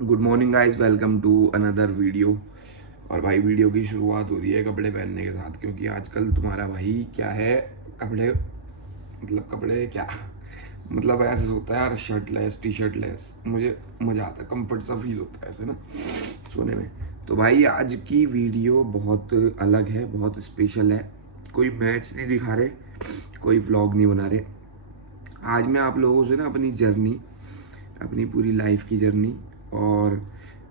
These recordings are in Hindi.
Good morning guys, welcome to another video. और भाई वीडियो की शुरुआत हो रही है कपड़े पहनने के साथ, क्योंकि आजकल तुम्हारा भाई क्या है, कपड़े मतलब कपड़े क्या मतलब ऐसे होता है यार, shirt less T shirt less मुझे मज़ा आता है, कंफर्ट सा फील होता है ऐसे ना सोने में। तो भाई आज की वीडियो बहुत अलग है, बहुत स्पेशल है। कोई मैच नहीं दिखा रहे, कोई व्लॉग नहीं बना रहे। आज मैं आप लोगों से ना अपनी जर्नी, अपनी पूरी लाइफ की जर्नी, और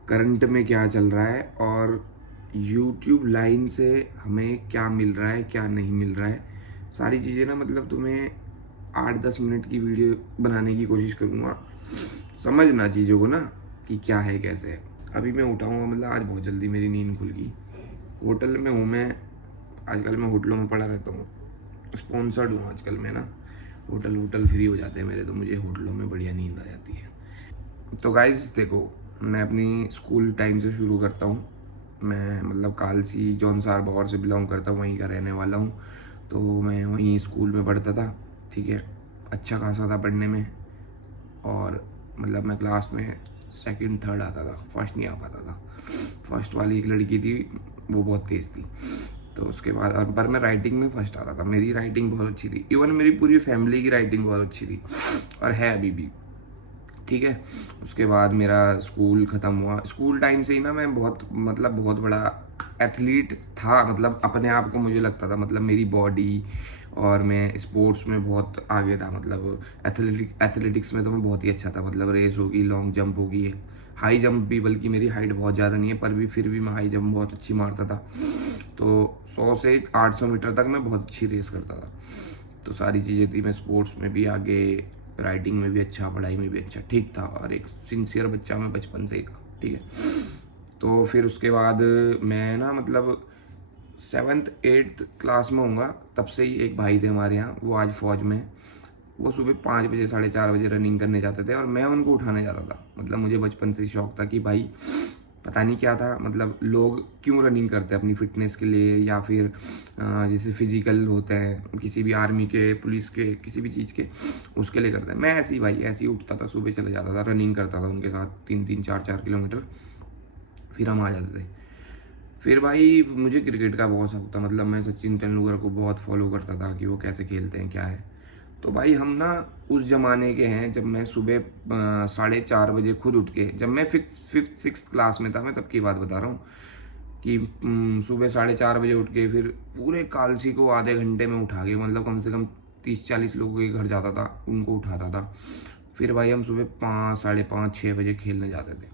करंट में क्या चल रहा है, और यूट्यूब लाइन से हमें क्या मिल रहा है क्या नहीं मिल रहा है, सारी चीज़ें ना मतलब तुम्हें 8-10 मिनट की वीडियो बनाने की कोशिश करूँगा। समझना चीज़ों को ना कि क्या है कैसे है। अभी मैं उठा हूँ, मतलब आज बहुत जल्दी मेरी नींद खुल गई। होटल में हूँ मैं, आजकल मैं होटलों में पड़ा रहता हूँ, स्पॉन्सर्ड हूँ आजकल मैं ना। होटल होटल फ्री हो जाते हैं मेरे, तो मुझे होटलों में बढ़िया नींद आ जाती है। तो गाइज देखो, मैं अपनी स्कूल टाइम से शुरू करता हूँ। मैं मतलब कालसी जॉन सार बौर से बिलोंग करता हूँ, वहीं का रहने वाला हूँ। तो मैं वहीं स्कूल में पढ़ता था, ठीक है। अच्छा खासा था पढ़ने में, और मतलब मैं क्लास में सेकंड थर्ड आता था, फर्स्ट नहीं आ पाता था। फर्स्ट वाली एक लड़की थी, वो बहुत तेज़ थी। तो उसके बाद और पर मैं राइटिंग में फर्स्ट आता था, मेरी राइटिंग बहुत अच्छी थी। इवन मेरी पूरी फैमिली की राइटिंग बहुत अच्छी थी, और है अभी भी, ठीक है। उसके बाद मेरा स्कूल ख़त्म हुआ। स्कूल टाइम से ही ना मैं बहुत मतलब बहुत बड़ा एथलीट था, मतलब अपने आप को मुझे लगता था, मतलब मेरी बॉडी, और मैं स्पोर्ट्स में बहुत आगे था। मतलब एथलेटिक्स में तो मैं बहुत ही अच्छा था, मतलब रेस होगी, लॉन्ग जंप होगी, हाई जंप भी, बल्कि मेरी हाइट बहुत ज़्यादा नहीं है पर भी फिर भी मैं हाई जंप बहुत अच्छी मारता था। तो 100 से 800 मीटर तक मैं बहुत अच्छी रेस करता था। तो सारी चीज़ें थी, मैं स्पोर्ट्स में भी आगे, राइटिंग में भी अच्छा, पढ़ाई में भी अच्छा, ठीक था, और एक सिंसियर बच्चा मैं बचपन से ही था, ठीक है। तो फिर उसके बाद मैं ना मतलब 7th 8th क्लास में हूँगा, तब से ही एक भाई थे हमारे यहाँ, वो आज फौज में। वो सुबह 5 बजे 4:30 बजे रनिंग करने जाते थे, और मैं उनको उठाने जाता था। मतलब मुझे बचपन से शौक था कि भाई, पता नहीं क्या था, मतलब लोग क्यों रनिंग करते हैं, अपनी फिटनेस के लिए, या फिर जैसे फिजिकल होते हैं किसी भी आर्मी के, पुलिस के, किसी भी चीज़ के, उसके लिए करते हैं। मैं ऐसे ही भाई, ऐसे ही उठता था, सुबह चले जाता था, रनिंग करता था उनके साथ 3-3 4-4 किलोमीटर, फिर हम आ जाते थे। फिर भाई मुझे क्रिकेट का बहुत शौक था, मतलब मैं सचिन तेंदुलकर को बहुत फॉलो करता था कि वो कैसे खेलते हैं क्या है। तो भाई हम ना उस ज़माने के हैं, जब मैं सुबह 4:30 बजे खुद उठ के, जब मैं फिफ्थ फिफ्थ सिक्स क्लास में था, मैं तब की बात बता रहा हूँ कि सुबह 4:30 बजे उठ के फिर पूरे कालसी को आधे घंटे में उठा के, मतलब कम से कम 30-40 लोगों के घर जाता था, उनको उठाता था। फिर भाई हम सुबह 5, 5:30, 6 बजे खेलने जाते थे,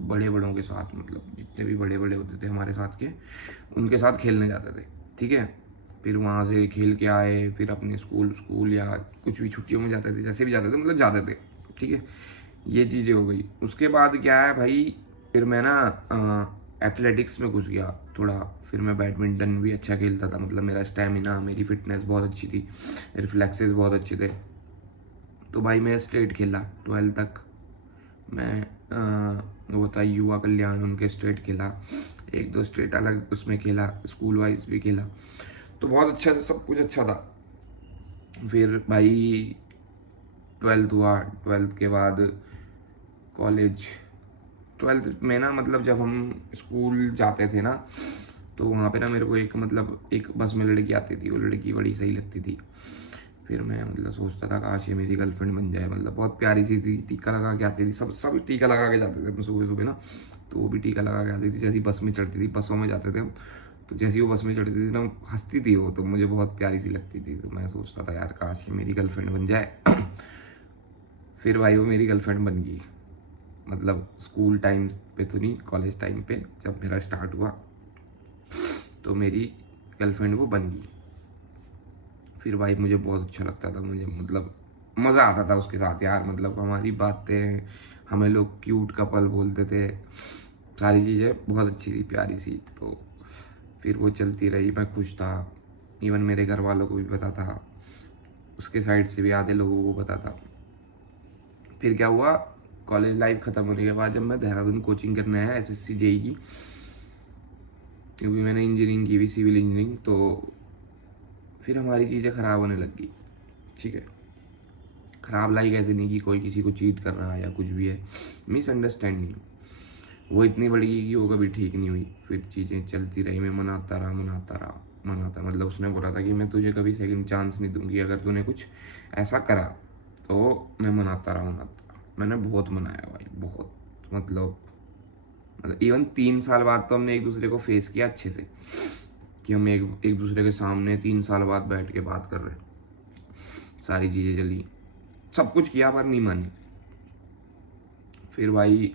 बड़े बड़ों के साथ, मतलब जितने भी बड़े बड़े होते थे हमारे साथ के, उनके साथ खेलने जाते थे, ठीक है। फिर वहाँ से खेल के आए, फिर अपने स्कूल स्कूल या कुछ भी छुट्टियों में जाते थे, जैसे भी जाते थे, मतलब जाते थे, ठीक है। ये चीज़ें हो गई। उसके बाद क्या है भाई, फिर मैं ना एथलेटिक्स में घुस गया थोड़ा। फिर मैं बैडमिंटन भी अच्छा खेलता था, मतलब मेरा स्टेमिना, मेरी फिटनेस बहुत अच्छी थी, रिफ्लेक्सेस बहुत अच्छे थे। तो भाई मैं स्टेट खेला 12 तक। मैं वो था युवा कल्याण, उनके स्टेट खेला, एक दो स्टेट अलग उसमें खेला, स्कूल वाइज भी खेला। तो बहुत अच्छा था, सब कुछ अच्छा था। फिर भाई 12th हुआ, 12th के बाद कॉलेज। 12th में ना मतलब जब हम स्कूल जाते थे ना, तो वहाँ पे ना मेरे को एक मतलब एक बस में लड़की आती थी, वो लड़की बड़ी सही लगती थी। फिर मैं मतलब सोचता था काश ये मेरी गर्लफ्रेंड बन जाए, मतलब बहुत प्यारी सी थी, टीका लगा के आती थी, सब सब टीका लगा के जाते थे हम सुबह सुबह ना। तो वो भी टीका लगा के आती थी, जैसी बस में चढ़ती थी, बसों में जाते थे हम। तो जैसी वो बस में चढ़ती थी ना, हंसती थी वो, तो मुझे बहुत प्यारी सी लगती थी। तो मैं सोचता था यार काश ये मेरी गर्लफ्रेंड बन जाए। फिर भाई वो मेरी गर्लफ्रेंड बन गई, मतलब स्कूल टाइम पे तो नहीं, कॉलेज टाइम पे जब मेरा स्टार्ट हुआ, तो मेरी गर्लफ्रेंड वो बन गई। फिर भाई मुझे बहुत अच्छा लगता था, मुझे मतलब मज़ा आता था उसके साथ यार, मतलब हमारी बातें, हमें लोग क्यूट कपल बोलते थे, सारी चीज़ें बहुत अच्छी थी, प्यारी सी। तो फिर वो चलती रही, मैं खुश था। इवन मेरे घर वालों को भी पता था, उसके साइड से भी आधे लोगों को पता था। फिर क्या हुआ, कॉलेज लाइफ ख़त्म होने के बाद जब मैं देहरादून कोचिंग करने आया एसएससी जेई की, क्योंकि मैंने इंजीनियरिंग की भी, सिविल इंजीनियरिंग, तो फिर हमारी चीज़ें ख़राब होने लग गई, ठीक है। ख़राब लाइक ऐसे नहीं कि कोई किसी को चीट कर रहा है या कुछ भी है, मिसअंडरस्टैंडिंग वो इतनी बड़ी कि वो कभी ठीक नहीं हुई। फिर चीज़ें चलती रही, मैं मनाता मतलब उसने बोला था कि मैं तुझे कभी सेकंड चांस नहीं दूंगी, अगर तूने कुछ ऐसा करा तो मैं मनाता रहा। मैंने बहुत मनाया भाई, बहुत मतलब इवन 3 साल बाद तो हमने एक दूसरे को फेस किया अच्छे से, कि हम एक दूसरे के सामने 3 साल बाद बैठ के बात कर रहे हैं। सारी चीज़ें चली, सब कुछ किया पर नहीं मानी। फिर भाई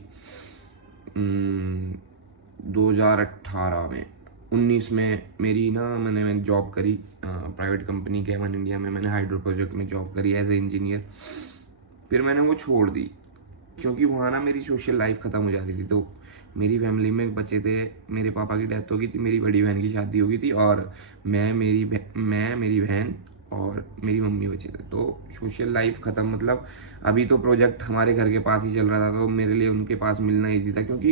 2018 में 19 में मेरी ना मैंने जॉब करी प्राइवेट कंपनी केमन इंडिया में। मैंने हाइड्रो प्रोजेक्ट में जॉब करी एज ए इंजीनियर। फिर मैंने वो छोड़ दी क्योंकि वहाँ ना मेरी सोशल लाइफ ख़त्म हो जाती थी। तो मेरी फैमिली में बचे थे, मेरे पापा की डेथ हो गई थी, मेरी बड़ी बहन की शादी हो गई थी, और मैं मेरी बहन और मेरी मम्मी बचे थे। तो सोशल लाइफ ख़त्म, मतलब अभी तो प्रोजेक्ट हमारे घर के पास ही चल रहा था, तो मेरे लिए उनके पास मिलना ईजी था, क्योंकि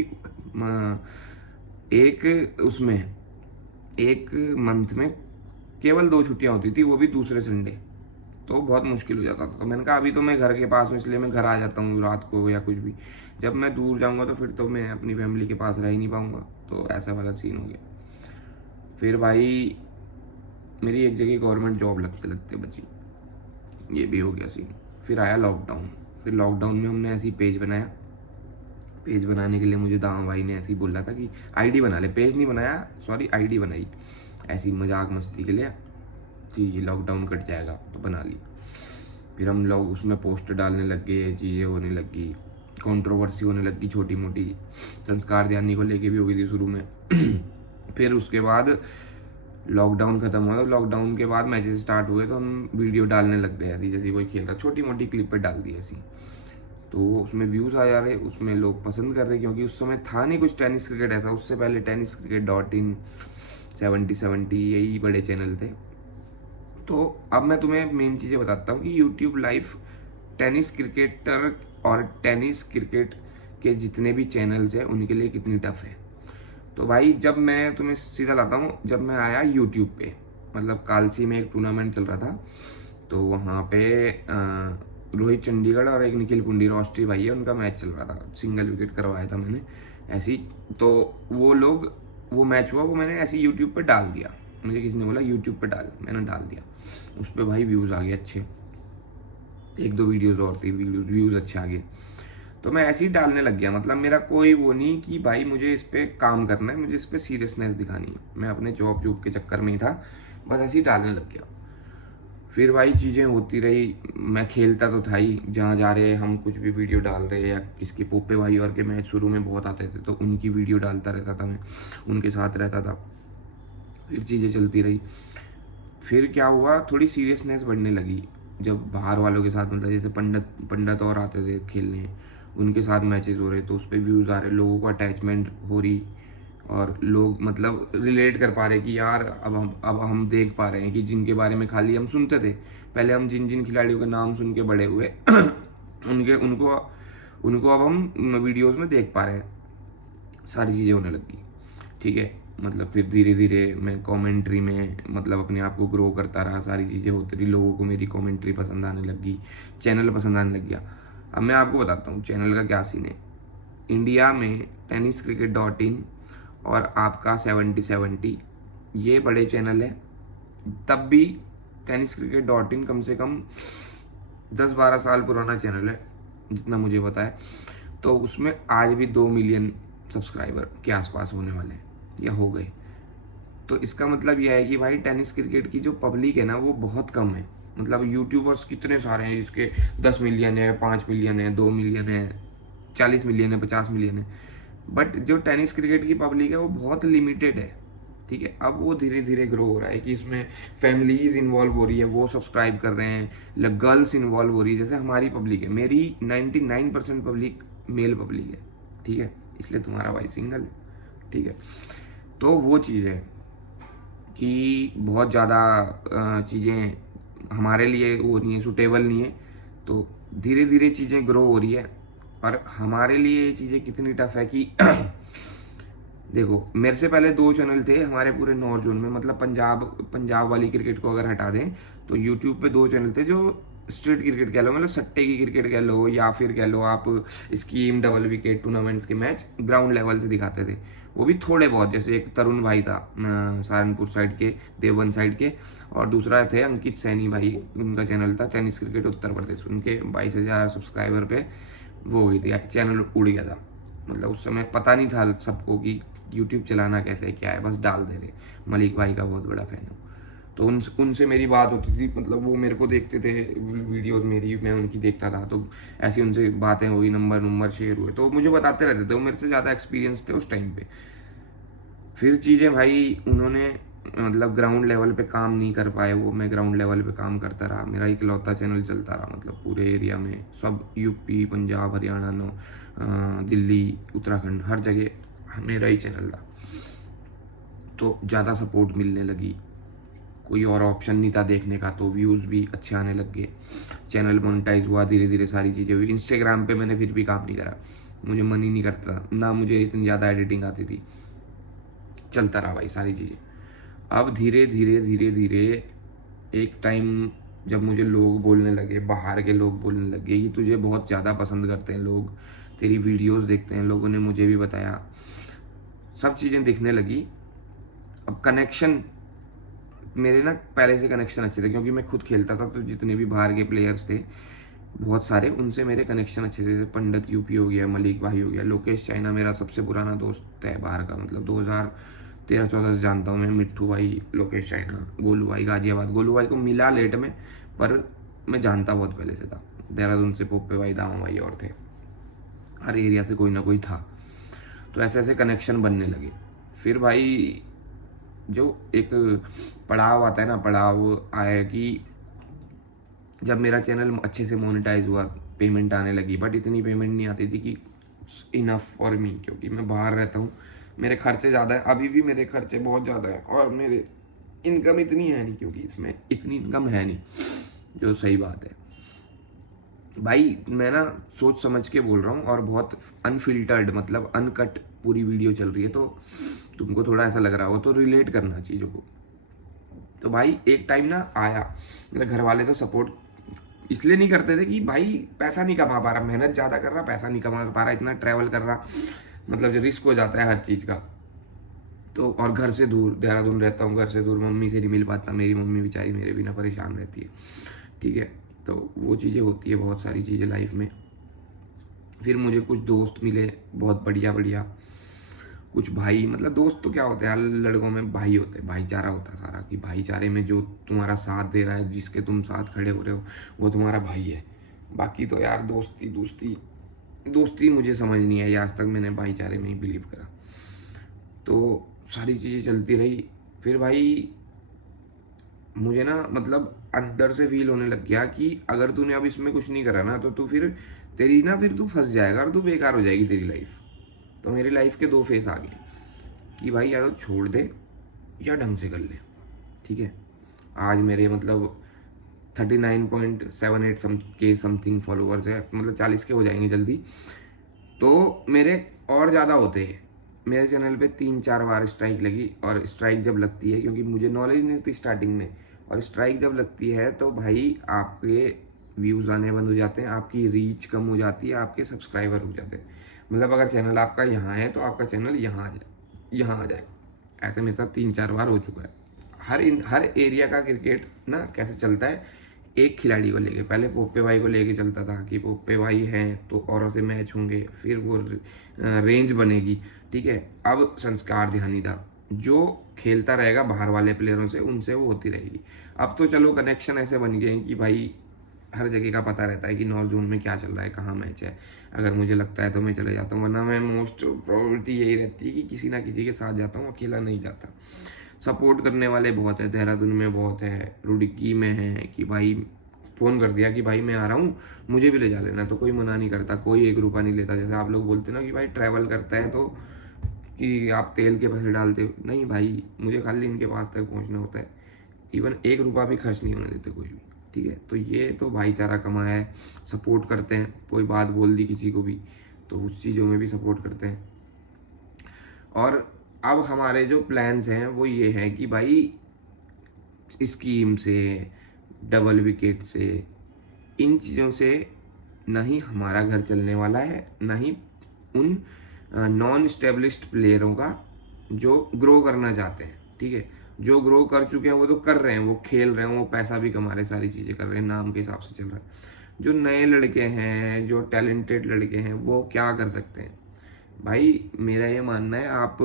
एक मंथ में केवल 2 छुट्टियाँ होती थी, वो भी दूसरे संडे। तो बहुत मुश्किल हो जाता था। तो मैंने कहा अभी तो मैं घर के पास हूँ, इसलिए मैं घर आ जाता हूँ रात को या कुछ भी। जब मैं दूर जाऊँगा तो फिर तो मैं अपनी फैमिली के पास रह ही नहीं पाऊँगा। तो ऐसा वाला सीन हो गया। फिर भाई मेरी एक जगह गवर्नमेंट जॉब लगते लगते बची, ये भी हो गया सीन। फिर आया लॉकडाउन। फिर लॉकडाउन में हमने ऐसे ही पेज बनाया। पेज बनाने के लिए मुझे दामा भाई ने ऐसे ही बोला था कि आईडी बना ले। पेज नहीं बनाया, सॉरी, आईडी बनाई ऐसी मजाक मस्ती के लिए कि ये लॉकडाउन कट जाएगा, तो बना ली। फिर हम लोग उसमें पोस्ट डालने लग गए, चीज़ें होने लगी, कंट्रोवर्सी होने लगी छोटी मोटी, संस्कार ध्यानी को लेके भी हो गई थी शुरू में। फिर उसके बाद लॉकडाउन खत्म हुआ, तो लॉकडाउन के बाद मैचेस स्टार्ट हुए, तो हम वीडियो डालने लग गए ऐसी, जैसे कोई खेल रहा, छोटी मोटी क्लिप पे डाल दी ऐसी। तो उसमें व्यूज़ आ जा रहे, उसमें लोग पसंद कर रहे, क्योंकि उस समय था नहीं कुछ टेनिस क्रिकेट ऐसा। उससे पहले tenniscricket.in, 70 यही बड़े चैनल थे। तो अब मैं तुम्हें मेन चीज़ें बताता हूँ कि यूट्यूब लाइव टेनिस क्रिकेटर और टेनिस क्रिकेट के जितने भी चैनल्स हैं उनके लिए कितनी टफ है। तो भाई जब मैं तुम्हें सीधा लाता हूँ, जब मैं आया यूट्यूब पे, मतलब कालसी में एक टूर्नामेंट चल रहा था, तो वहाँ पे रोहित चंडीगढ़ और एक निखिल पुंडी, रोस्ट्री भाई है, उनका मैच चल रहा था। सिंगल विकेट करवाया था मैंने ऐसी। तो वो मैच हुआ, वो मैंने ऐसे यूट्यूब पे डाल दिया। मुझे किसी ने बोला यूट्यूब पे डाल, मैंने डाल दिया। उस पर भाई व्यूज़ आ गए अच्छे, 1-2 वीडियोज़ और थी, व्यूज़ अच्छे आ गए। तो मैं ऐसे ही डालने लग गया। मतलब मेरा कोई वो नहीं कि भाई मुझे इस पर काम करना है, मुझे इस पर सीरियसनेस दिखानी है। मैं अपने जॉब के चक्कर में ही था, बस ऐसे ही डालने लग गया। फिर भाई चीज़ें होती रही, मैं खेलता तो था ही, जहाँ जा रहे हम कुछ भी वीडियो डाल रहे, या किसके पोपे भाई और के मैच शुरू में बहुत आते थे, तो उनकी वीडियो डालता रहता था मैं, उनके साथ रहता था। फिर चीज़ें चलती रही। फिर क्या हुआ, थोड़ी सीरियसनेस बढ़ने लगी जब बाहर वालों के साथ, मतलब जैसे पंडित और आते थे खेलने, उनके साथ मैचेस हो रहे, तो उस पर व्यूज़ आ रहे, लोगों को अटैचमेंट हो रही, और लोग मतलब रिलेट कर पा रहे कि यार अब हम देख पा रहे हैं कि जिनके बारे में खाली हम सुनते थे पहले, हम जिन जिन खिलाड़ियों के नाम सुन के बड़े हुए उनको अब हम वीडियोस में देख पा रहे हैं। सारी चीज़ें होने लगी, ठीक है। मतलब फिर धीरे धीरे मैं कमेंट्री में मतलब अपने आप को ग्रो करता रहा, सारी चीज़ें होती रही, लोगों को मेरी कमेंट्री पसंद आने लगी, चैनल पसंद आने लग गया। अब मैं आपको बताता हूँ चैनल का क्या सीन है। इंडिया में tenniscricket.in और आपका 70 ये बड़े चैनल है। तब भी tenniscricket.in कम से कम 10-12 साल पुराना चैनल है जितना मुझे पता है। तो उसमें आज भी 2 मिलियन सब्सक्राइबर के आसपास होने वाले हैं या हो गए। तो इसका मतलब यह है कि भाई टेनिस क्रिकेट की जो पब्लिक है ना वो बहुत कम है। मतलब यूट्यूबर्स कितने सारे हैं जिसके 10 मिलियन है, 5 मिलियन है, 2 मिलियन है, 40 मिलियन है, 50 मिलियन है। बट जो टेनिस क्रिकेट की पब्लिक है वो बहुत लिमिटेड है, ठीक है। अब वो धीरे धीरे ग्रो हो रहा है कि इसमें फैमिलीज इन्वॉल्व हो रही है, वो सब्सक्राइब कर रहे हैं, गर्ल्स इन्वॉल्व हो रही है। जैसे हमारी पब्लिक है, मेरी 99% पब्लिक मेल पब्लिक है, ठीक है, इसलिए तुम्हारा भाई सिंगल है, ठीक है। तो वो चीज़ है कि बहुत ज़्यादा चीज़ें हमारे लिए वो नहीं है, सूटेबल नहीं है। तो धीरे धीरे चीज़ें ग्रो हो रही है। और हमारे लिए ये चीज़ें कितनी टफ है कि देखो, मेरे से पहले 2 चैनल थे हमारे पूरे नॉर्थ जोन में। मतलब पंजाब वाली क्रिकेट को अगर हटा दें तो यूट्यूब पे 2 चैनल थे जो स्ट्रीट क्रिकेट कह लो, मतलब सट्टे की क्रिकेट कह लो, या फिर कह लो आप स्कीम डबल विकेट टूर्नामेंट्स के मैच ग्राउंड लेवल से दिखाते थे। वो भी थोड़े बहुत, जैसे एक तरुण भाई था सहारनपुर साइड के, देवबंद साइड के, और दूसरा थे अंकित सैनी भाई, उनका चैनल था टेनिस क्रिकेट उत्तर प्रदेश, उनके 22,000 सब्सक्राइबर पे वो हुई थी, चैनल उड़ गया था। मतलब उस समय पता नहीं था सबको कि यूट्यूब चलाना कैसे है क्या है, बस डाल दे रहे। मलिक भाई का बहुत बड़ा फैन हूँ, तो उनसे मेरी बात होती थी, मतलब वो मेरे को देखते थे वीडियोस मेरी, मैं उनकी देखता था, तो ऐसी उनसे बातें हुई, नंबर शेयर हुए, तो मुझे बताते रहते थे, वो मेरे से ज़्यादा एक्सपीरियंस थे उस टाइम पे। फिर चीज़ें भाई उन्होंने मतलब ग्राउंड लेवल पे काम नहीं कर पाए वो, मैं ग्राउंड लेवल पे काम करता रहा, मेरा इकलौता चैनल चलता रहा, मतलब पूरे एरिया में सब यूपी पंजाब हरियाणा दिल्ली उत्तराखंड हर जगह मेरा ही चैनल था। तो ज़्यादा सपोर्ट मिलने लगी, कोई और ऑप्शन नहीं था देखने का, तो व्यूज़ भी अच्छे आने लग गए, चैनल मोनेटाइज हुआ, धीरे धीरे सारी चीज़ें हुई। इंस्टाग्राम पे मैंने फिर भी काम नहीं करा, मुझे मन ही नहीं करता ना, मुझे इतनी ज़्यादा एडिटिंग आती थी, चलता रहा भाई सारी चीज़ें। अब धीरे धीरे धीरे धीरे एक टाइम जब मुझे लोग बोलने लगे, बाहर के लोग बोलने लगे कि तुझे बहुत ज़्यादा पसंद करते हैं लोग, तेरी वीडियोस देखते हैं, लोगों ने मुझे भी बताया, सब चीज़ें दिखने लगी। अब कनेक्शन मेरे ना पहले से कनेक्शन अच्छे थे, क्योंकि मैं खुद खेलता था, तो जितने भी बाहर के प्लेयर्स थे बहुत सारे, उनसे मेरे कनेक्शन अच्छे थे। जैसे पंडित यूपी हो गया, मलिक भाई हो गया, लोकेश चाइना मेरा सबसे पुराना दोस्त है बाहर का, मतलब 2013-14 से जानता हूँ मैं, मिट्ठू भाई, लोकेश चाइना, गोलू भाई गाजियाबाद, गोलू भाई को मिला लेट में, पर मैं जानता बहुत पहले से था। देहरादून से पोप्पे भाई, दामा भाई और थे, हर एरिया से कोई ना कोई था, तो ऐसे ऐसे कनेक्शन बनने लगे। फिर भाई जो एक पड़ाव आता है ना, पड़ाव आया कि जब मेरा चैनल अच्छे से मोनेटाइज हुआ, पेमेंट आने लगी, बट इतनी पेमेंट नहीं आती थी कि इनफ फॉर मी, क्योंकि मैं बाहर रहता हूँ, मेरे खर्चे ज़्यादा हैं, अभी भी मेरे खर्चे बहुत ज़्यादा हैं, और मेरे इनकम इतनी है नहीं, क्योंकि इसमें इतनी इनकम है नहीं, जो सही बात है भाई। मैं ना सोच समझ के बोल रहा हूँ, और बहुत अनफिल्टर्ड, मतलब अनकट पूरी वीडियो चल रही है, तो तुमको थोड़ा ऐसा लग रहा होगा, तो रिलेट करना चीज़ों को। तो भाई एक टाइम ना आया, मेरे घर वाले तो सपोर्ट इसलिए नहीं करते थे कि भाई पैसा नहीं कमा पा रहा, मेहनत ज़्यादा कर रहा, पैसा नहीं कमा पा रहा, इतना ट्रैवल कर रहा, मतलब जो रिस्क हो जाता है हर चीज़ का, तो और घर से दूर, देहरादून रहता हूँ, घर से दूर, मम्मी से नहीं मिल पाता, मेरी मम्मी बेचारी मेरे बिना परेशान रहती है, ठीक है। तो वो चीज़ें होती है, बहुत सारी चीज़ें लाइफ में। फिर मुझे कुछ दोस्त मिले बहुत बढ़िया बढ़िया, कुछ भाई, मतलब दोस्त तो क्या होते हैं यार, लड़कों में भाई होते हैं, भाईचारा होता है सारा, कि भाईचारे में जो तुम्हारा साथ दे रहा है, जिसके तुम साथ खड़े हो रहे हो, वो तुम्हारा भाई है। बाकी तो यार दोस्ती दोस्ती दोस्ती मुझे समझ नहीं आई आज तक, मैंने भाईचारे में ही बिलीव करा, तो सारी चीज़ें चलती रही। फिर भाई मुझे ना मतलब अंदर से फील होने लग गया कि अगर तूने अब इसमें कुछ नहीं करा ना, तो तू फिर तेरी ना, फिर तू फंस जाएगा और तू बेकार हो जाएगी तेरी लाइफ। तो मेरी लाइफ के दो फेस आ गए कि भाई या तो छोड़ दे या ढंग से कर ले, ठीक है। आज मेरे मतलब 39.78 के समथिंग फॉलोअर्स है, मतलब 40 के हो जाएंगे जल्दी, तो मेरे और ज़्यादा होते हैं। मेरे चैनल पे 3-4 बार स्ट्राइक लगी, और स्ट्राइक जब लगती है, क्योंकि मुझे नॉलेज नहीं थी स्टार्टिंग में, और स्ट्राइक जब लगती है तो भाई आपके व्यूज़ आने बंद हो जाते हैं, आपकी रीच कम हो जाती है, आपके सब्सक्राइबर हो जाते हैं। मतलब अगर चैनल आपका यहाँ है तो आपका चैनल यहाँ आ जाए। ऐसे मेरे साथ 3-4 बार हो चुका है। हर एरिया का क्रिकेट ना कैसे चलता है, एक खिलाड़ी को लेके, पहले पोप्पे भाई को लेके चलता था कि पोप्पे भाई हैं तो औरों से मैच होंगे, फिर वो रेंज बनेगी, ठीक है। अब संस्कार ध्यानी था, जो खेलता रहेगा बाहर वाले प्लेयरों से, उनसे वो होती रहेगी। अब तो चलो कनेक्शन ऐसे बन गए हैं कि भाई हर जगह का पता रहता है कि नॉर्थ जोन में क्या चल रहा है, कहाँ मैच है, अगर मुझे लगता है तो मैं चले जाता हूँ, वरना मैं मोस्ट प्रोबेबिलिटी यही रहती है कि किसी ना किसी के साथ जाता हूँ, अकेला नहीं जाता। सपोर्ट करने वाले बहुत है, देहरादून में बहुत है, रुड़की में है, कि भाई फ़ोन कर दिया कि भाई मैं आ रहा हूँ, मुझे भी ले जा लेना, तो कोई मना नहीं करता, कोई 1 रुपया नहीं लेता। जैसे आप लोग बोलते ना कि भाई ट्रैवल करता है तो कि आप तेल के पैसे डालते हो, नहीं भाई, मुझे खाली इनके पास तक पहुँचना होता है, इवन 1 रुपया भी खर्च नहीं होने देते कोई भी, ठीक है। तो ये तो भाईचारा कमाया है, सपोर्ट करते हैं, कोई बात बोल दी किसी को भी तो उस चीज़ों में भी सपोर्ट करते हैं। और अब हमारे जो प्लान्स हैं वो ये हैं कि भाई स्कीम से, डबल विकेट से, इन चीज़ों से ना ही हमारा घर चलने वाला है, ना ही उन नॉन स्टेब्लिश्ड प्लेयरों का जो ग्रो करना चाहते हैं। ठीक है, जो ग्रो कर चुके हैं वो तो कर रहे हैं, वो खेल रहे हैं, वो पैसा भी कमा रहे हैं, सारी चीज़ें कर रहे हैं, नाम के हिसाब से चल रहा है। जो नए लड़के हैं, जो टैलेंटेड लड़के हैं, वो क्या कर सकते हैं भाई? मेरा ये मानना है, आप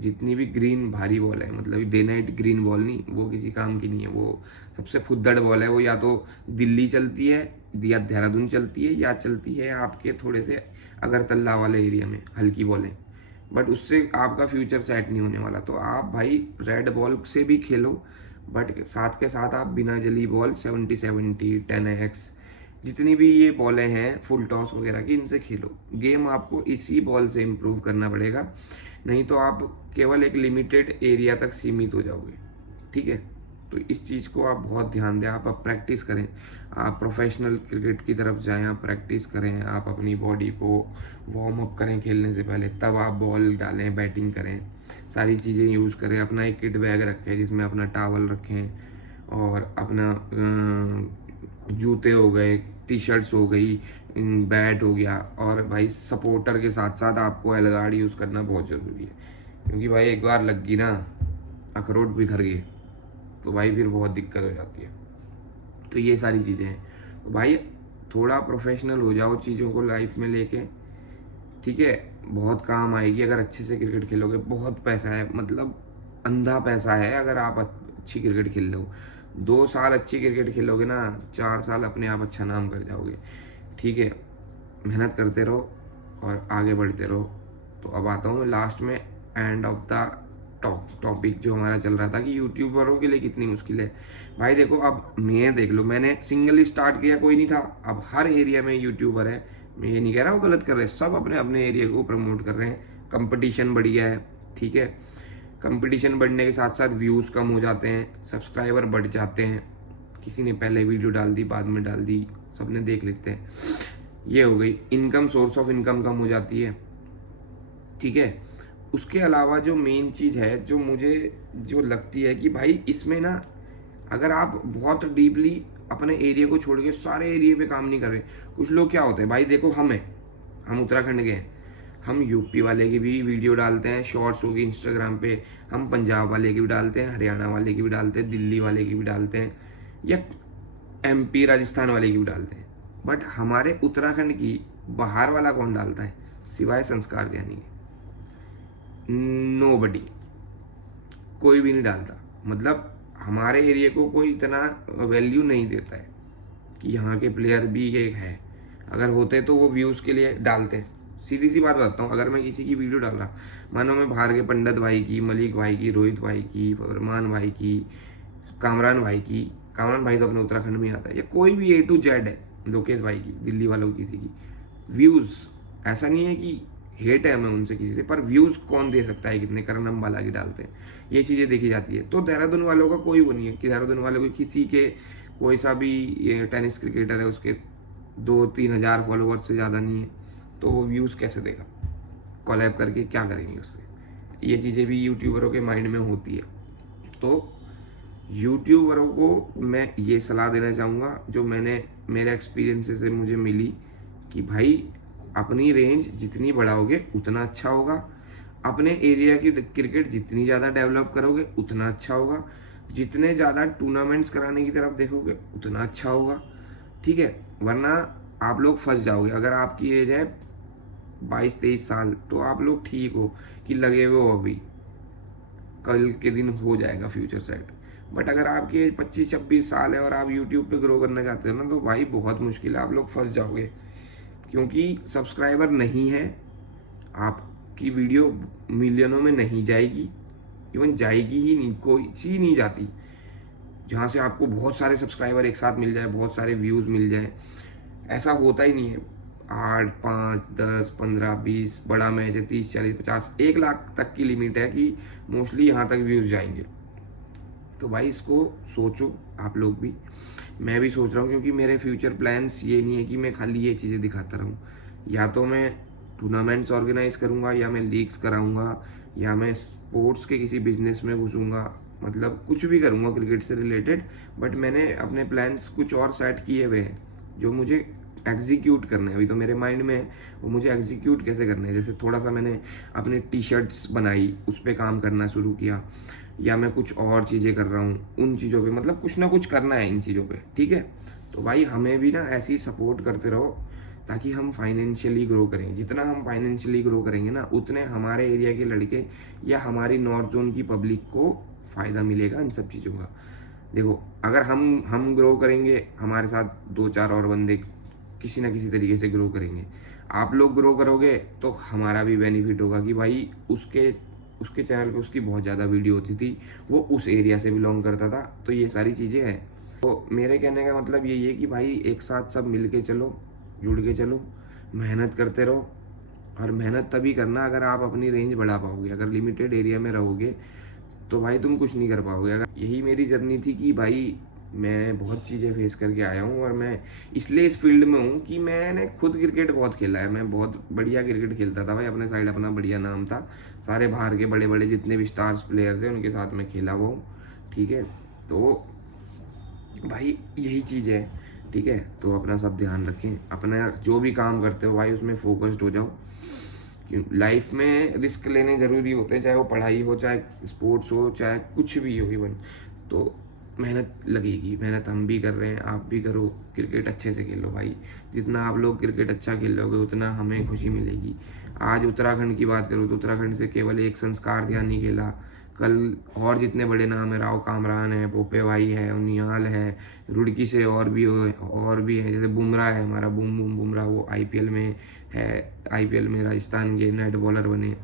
जितनी भी ग्रीन भारी बॉल है, मतलब डे नाइट ग्रीन बॉल नहीं, वो किसी काम की नहीं है। वो सबसे फुद्दड़ बॉल है। वो या तो दिल्ली चलती है, या देहरादून चलती है, या चलती है आपके थोड़े से अगरतला वाले एरिया में, हल्की बॉलें। बट उससे आपका फ्यूचर सेट नहीं होने वाला। तो आप भाई रेड बॉल से भी खेलो, बट साथ के साथ आप बिना जली बॉल 70-70, 10x, जितनी भी ये बॉलें हैं फुल टॉस वगैरह की, इनसे खेलो। गेम आपको इसी बॉल से इम्प्रूव करना पड़ेगा, नहीं तो आप केवल एक लिमिटेड एरिया तक सीमित हो जाओगे। ठीक है, तो इस चीज़ को आप बहुत ध्यान दें। आप प्रैक्टिस करें, आप प्रोफेशनल क्रिकेट की तरफ जाएं, आप प्रैक्टिस करें, आप अपनी बॉडी को वार्म अप करें खेलने से पहले, तब आप बॉल डालें, बैटिंग करें, सारी चीज़ें यूज़ करें। अपना एक किट बैग रखें जिसमें अपना टावल रखें, और अपना जूते हो गए, टी शर्ट्स हो गई, बैट हो गया, और भाई सपोर्टर के साथ साथ आपको एलगार्ड यूज़ करना बहुत ज़रूरी है। क्योंकि भाई एक बार लग गई ना, अखरोट बिखर गए, तो भाई फिर बहुत दिक्कत हो जाती है। तो ये सारी चीज़ें हैं। तो भाई थोड़ा प्रोफेशनल हो जाओ चीज़ों को लाइफ में लेके। ठीक है, बहुत काम आएगी अगर अच्छे से क्रिकेट खेलोगे। बहुत पैसा है, मतलब अंधा पैसा है अगर आप अच्छी क्रिकेट खेल लो। 2 साल अच्छी क्रिकेट खेलोगे ना, 4 साल अपने आप अच्छा नाम कर जाओगे। ठीक है, मेहनत करते रहो और आगे बढ़ते रहो। तो अब आता हूँ मैं लास्ट में, एंड ऑफ द टॉपिक जो हमारा चल रहा था कि यूट्यूबरों के लिए कितनी मुश्किल है। भाई देखो, अब मैं देख लो, मैंने सिंगल स्टार्ट किया, कोई नहीं था, अब हर एरिया में यूट्यूबर है। मैं ये नहीं कह रहा हूँ गलत कर रहे हैं, सब अपने अपने एरिया को प्रमोट कर रहे हैं। कंपटीशन बढ़ गया है। ठीक है, कंपटीशन बढ़ने के साथ साथ व्यूज़ कम हो जाते हैं, सब्सक्राइबर बढ़ जाते हैं। किसी ने पहले वीडियो डाल दी, बाद में डाल दी, सबने देख लेते हैं। ये हो गई इनकम, सोर्स ऑफ इनकम कम हो जाती है। ठीक है, उसके अलावा जो मेन चीज़ है, जो मुझे जो लगती है कि भाई इसमें ना, अगर आप बहुत डीपली अपने एरिया को छोड़ के सारे एरिया पे काम नहीं कर रहे। कुछ लोग क्या होते हैं भाई, देखो हम उत्तराखंड के हैं, हम यूपी वाले की भी वीडियो डालते हैं, शॉर्ट्स होगी इंस्टाग्राम पे, हम पंजाब वाले की भी डालते हैं, हरियाणा वाले की भी डालते हैं, दिल्ली वाले की भी डालते हैं, या एमपी राजस्थान वाले की भी डालते हैं। बट हमारे उत्तराखंड की बाहर वाला कौन डालता है सिवाय संस्कार ध्यानी के? नोबडी, कोई भी नहीं डालता। मतलब हमारे एरिया को कोई इतना वैल्यू नहीं देता है कि यहाँ के प्लेयर भी एक है। अगर होते तो वो व्यूज़ के लिए डालते हैं। सीधी सी बात बताता हूँ, अगर मैं किसी की वीडियो डाल रहा, मानो मैं बाहर के पंडित भाई की, मलिक भाई की, रोहित भाई की, फरमान भाई की, कामरान भाई की, कामरान भाई तो अपने उत्तराखंड में आता है, या कोई भी A to Z है, लोकेश भाई की, दिल्ली वालों की किसी की, व्यूज़, ऐसा नहीं है कि हेट है मैं उनसे किसी से, पर व्यूज़ कौन दे सकता है कितने, करण अम्बाला की डालते हैं, ये चीज़ें देखी जाती है। तो देहरादून वालों का कोई वो नहीं है कि देहरादून वालों को किसी के, कोई सा भी टेनिस क्रिकेटर है उसके 2-3 हज़ार फॉलोवर्स से ज़्यादा नहीं है, तो वो व्यूज़ कैसे देगा? कॉलैब करके क्या करेंगे उससे? ये चीज़ें भी यूट्यूबरों के माइंड में होती है। तो यूट्यूबरों को मैं ये सलाह देना चाहूँगा जो मैंने मेरे एक्सपीरियंस से मुझे मिली, कि भाई अपनी रेंज जितनी बढ़ाओगे उतना अच्छा होगा। अपने एरिया की क्रिकेट जितनी ज़्यादा डेवलप करोगे उतना अच्छा होगा। जितने ज़्यादा टूर्नामेंट्स कराने की तरफ देखोगे उतना अच्छा होगा। ठीक है, वरना आप लोग फंस जाओगे। अगर आपकी एज है 22-23 साल, तो आप लोग ठीक हो कि लगे हुए हो, अभी कल के दिन हो जाएगा फ्यूचर सेट। बट अगर आपकी एज 25-26 साल है और आप यूट्यूब पे ग्रो करना चाहते हो ना, तो भाई बहुत मुश्किल है, आप लोग फंस जाओगे। क्योंकि सब्सक्राइबर नहीं है, आपकी वीडियो मिलियनों में नहीं जाएगी, इवन जाएगी ही नहीं, कोई चीज़ नहीं जाती जहाँ से आपको बहुत सारे सब्सक्राइबर एक साथ मिल जाए, बहुत सारे व्यूज़ मिल जाए। ऐसा होता ही नहीं है। 8, 5, 10, 15, 20, बड़ा मैच है 30, 40, 50, 1 लाख तक की लिमिट है कि मोस्टली यहाँ तक व्यूज़ जाएंगे। तो भाई इसको सोचो आप लोग भी, मैं भी सोच रहा हूँ, क्योंकि मेरे फ्यूचर प्लान्स ये नहीं है कि मैं खाली ये चीज़ें दिखाता रहूँ। या तो मैं टूर्नामेंट्स ऑर्गेनाइज करूँगा, या मैं लीग्स कराऊँगा, या मैं स्पोर्ट्स के किसी बिजनेस में घुसूँगा, मतलब कुछ भी करूँगा क्रिकेट से रिलेटेड। बट मैंने अपने प्लान्स कुछ और सेट किए हुए हैं, जो मुझे एग्जीक्यूट करना है, अभी तो मेरे माइंड में है, वो मुझे एग्जीक्यूट कैसे करना है। जैसे थोड़ा सा मैंने अपनी टी शर्ट्स बनाई, उस पर काम करना शुरू किया, या मैं कुछ और चीज़ें कर रहा हूँ उन चीज़ों पे, मतलब कुछ ना कुछ करना है इन चीज़ों पे, ठीक है। तो भाई हमें भी ना ऐसे ही सपोर्ट करते रहो, ताकि हम फाइनेंशियली ग्रो करें। जितना हम फाइनेंशियली ग्रो करेंगे ना, उतने हमारे एरिया के लड़के या हमारी नॉर्थ जोन की पब्लिक को फ़ायदा मिलेगा इन सब चीज़ों का। देखो, अगर हम ग्रो करेंगे, हमारे साथ 2-4 और बंदे किसी ना किसी तरीके से ग्रो करेंगे, आप लोग ग्रो करोगे तो हमारा भी बेनिफिट होगा कि भाई उसके उसके चैनल पे उसकी बहुत ज़्यादा वीडियो होती थी, वो उस एरिया से बिलोंग करता था, तो ये सारी चीज़ें हैं। तो मेरे कहने का मतलब यही है कि भाई एक साथ सब मिल के चलो, जुड़ के चलो, मेहनत करते रहो। और मेहनत तभी करना अगर आप अपनी रेंज बढ़ा पाओगे। अगर लिमिटेड एरिया में रहोगे तो भाई तुम कुछ नहीं कर पाओगे। अगर यही मेरी जर्नी थी कि भाई मैं बहुत चीज़ें फेस करके आया हूँ, और मैं इसलिए इस फील्ड में हूँ कि मैंने खुद क्रिकेट बहुत खेला है। मैं बहुत बढ़िया क्रिकेट खेलता था भाई, अपने साइड अपना बढ़िया नाम था। सारे बाहर के बड़े बड़े जितने भी स्टार्स प्लेयर्स हैं उनके साथ मैं खेला वो, ठीक है। तो भाई यही चीज़ है, ठीक है। तो अपना सब ध्यान रखें, अपना जो भी काम करते हो भाई उसमें फोकस्ड हो जाओ। लाइफ में रिस्क लेने ज़रूरी होते हैं, चाहे वो पढ़ाई हो, चाहे स्पोर्ट्स हो, चाहे कुछ भी हो इवन। तो मेहनत लगेगी, मेहनत हम भी कर रहे हैं, आप भी करो, क्रिकेट अच्छे से खेलो भाई। जितना आप लोग क्रिकेट अच्छा खेलोगे उतना हमें खुशी मिलेगी। आज उत्तराखंड की बात करूँ तो उत्तराखंड से केवल एक संस्कार ध्यानी खेला, कल और जितने बड़े नाम है, राव कामरान है, पोपे भाई है, उनियाल है, रुड़की से और भी है, जैसे बुमराह है हमारा, बूम बूम बुमराह, वो आईपीएल में है, आईपीएल में राजस्थान के नेट बॉलर बने।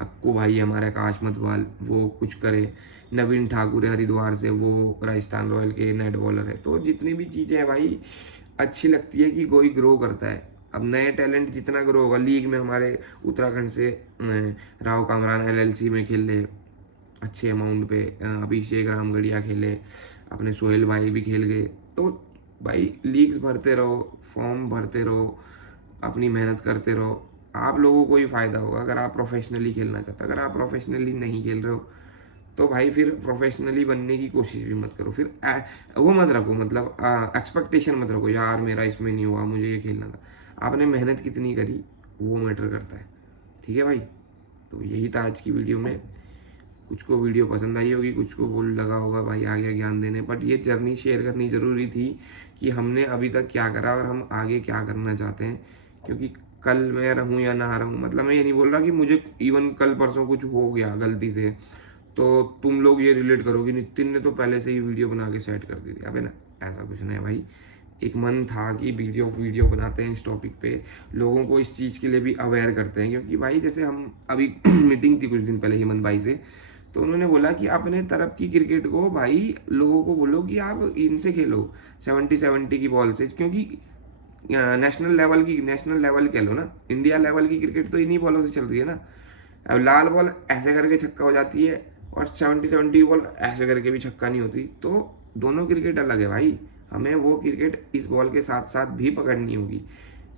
अक्कू भाई हमारे आकाश मतवाल, वो कुछ करे। नवीन ठाकुर है हरिद्वार से, वो राजस्थान रॉयल के नेट बॉलर है। तो जितनी भी चीज़ें हैं भाई अच्छी लगती है कि कोई ग्रो करता है। अब नए टैलेंट जितना ग्रो होगा, लीग में हमारे उत्तराखंड से राव कामरान एलएलसी में खेल ले अच्छे अमाउंट पे, अभिषेक रामगढ़िया खेले, अपने सोहेल भाई भी खेल गए। तो भाई लीग्स भरते रहो, फॉर्म भरते रहो, अपनी मेहनत करते रहो, आप लोगों को ही फ़ायदा होगा। अगर आप प्रोफेशनली खेलना चाहते हो, अगर आप प्रोफेशनली नहीं खेल रहे हो तो भाई फिर प्रोफेशनली बनने की कोशिश भी मत करो। फिर वो मत रखो, मतलब एक्सपेक्टेशन मत रखो, यार मेरा इसमें नहीं हुआ, मुझे ये खेलना था। आपने मेहनत कितनी करी वो मैटर करता है, ठीक है भाई। तो यही था आज की वीडियो में। कुछ को वीडियो पसंद आई होगी, कुछ को बोल लगा होगा भाई आ गया ज्ञान देने, बट ये जर्नी शेयर करनी ज़रूरी थी कि हमने अभी तक क्या करा और हम आगे क्या करना चाहते हैं। क्योंकि कल मैं रहूँ या ना रहूँ, मतलब मैं ये नहीं बोल रहा कि मुझे इवन कल परसों कुछ हो गया गलती से तो तुम लोग ये रिलेट करोगे नितिन ने तो पहले से ही वीडियो बना के सेट कर दी थी। अबे ना, ऐसा कुछ नहीं है भाई। एक मन था कि वीडियो बनाते हैं इस टॉपिक पे, लोगों को इस चीज़ के लिए भी अवेयर करते हैं। क्योंकि भाई जैसे हम अभी मीटिंग थी कुछ दिन पहले हेमंत भाई से, तो उन्होंने बोला कि अपने तरफ की क्रिकेट को भाई लोगों को बोलो कि आप इनसे खेलो 70-70 की बॉल से। क्योंकि नेशनल लेवल कह लो ना, इंडिया लेवल की क्रिकेट तो इन्हीं बॉलों से चल रही है ना। अब लाल बॉल ऐसे करके छक्का हो जाती है और 70-70 बॉल ऐसे करके भी छक्का नहीं होती। तो दोनों क्रिकेट अलग है भाई, हमें वो क्रिकेट इस बॉल के साथ साथ भी पकड़नी होगी।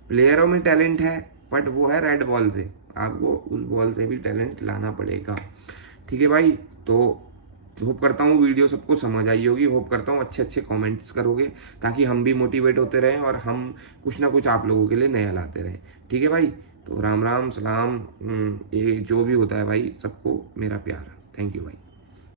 प्लेयरों में टैलेंट है, बट वो है रेड बॉल से, आपको उस बॉल से भी टैलेंट लाना पड़ेगा, ठीक है भाई। तो होप करता हूँ वीडियो सबको समझ आई होगी, होप करता हूँ अच्छे अच्छे कमेंट्स करोगे, ताकि हम भी मोटिवेट होते रहें और हम कुछ ना कुछ आप लोगों के लिए नया लाते रहें, ठीक है भाई। तो राम राम सलाम, ये जो भी होता है भाई, सबको मेरा प्यार। थैंक यू भाई।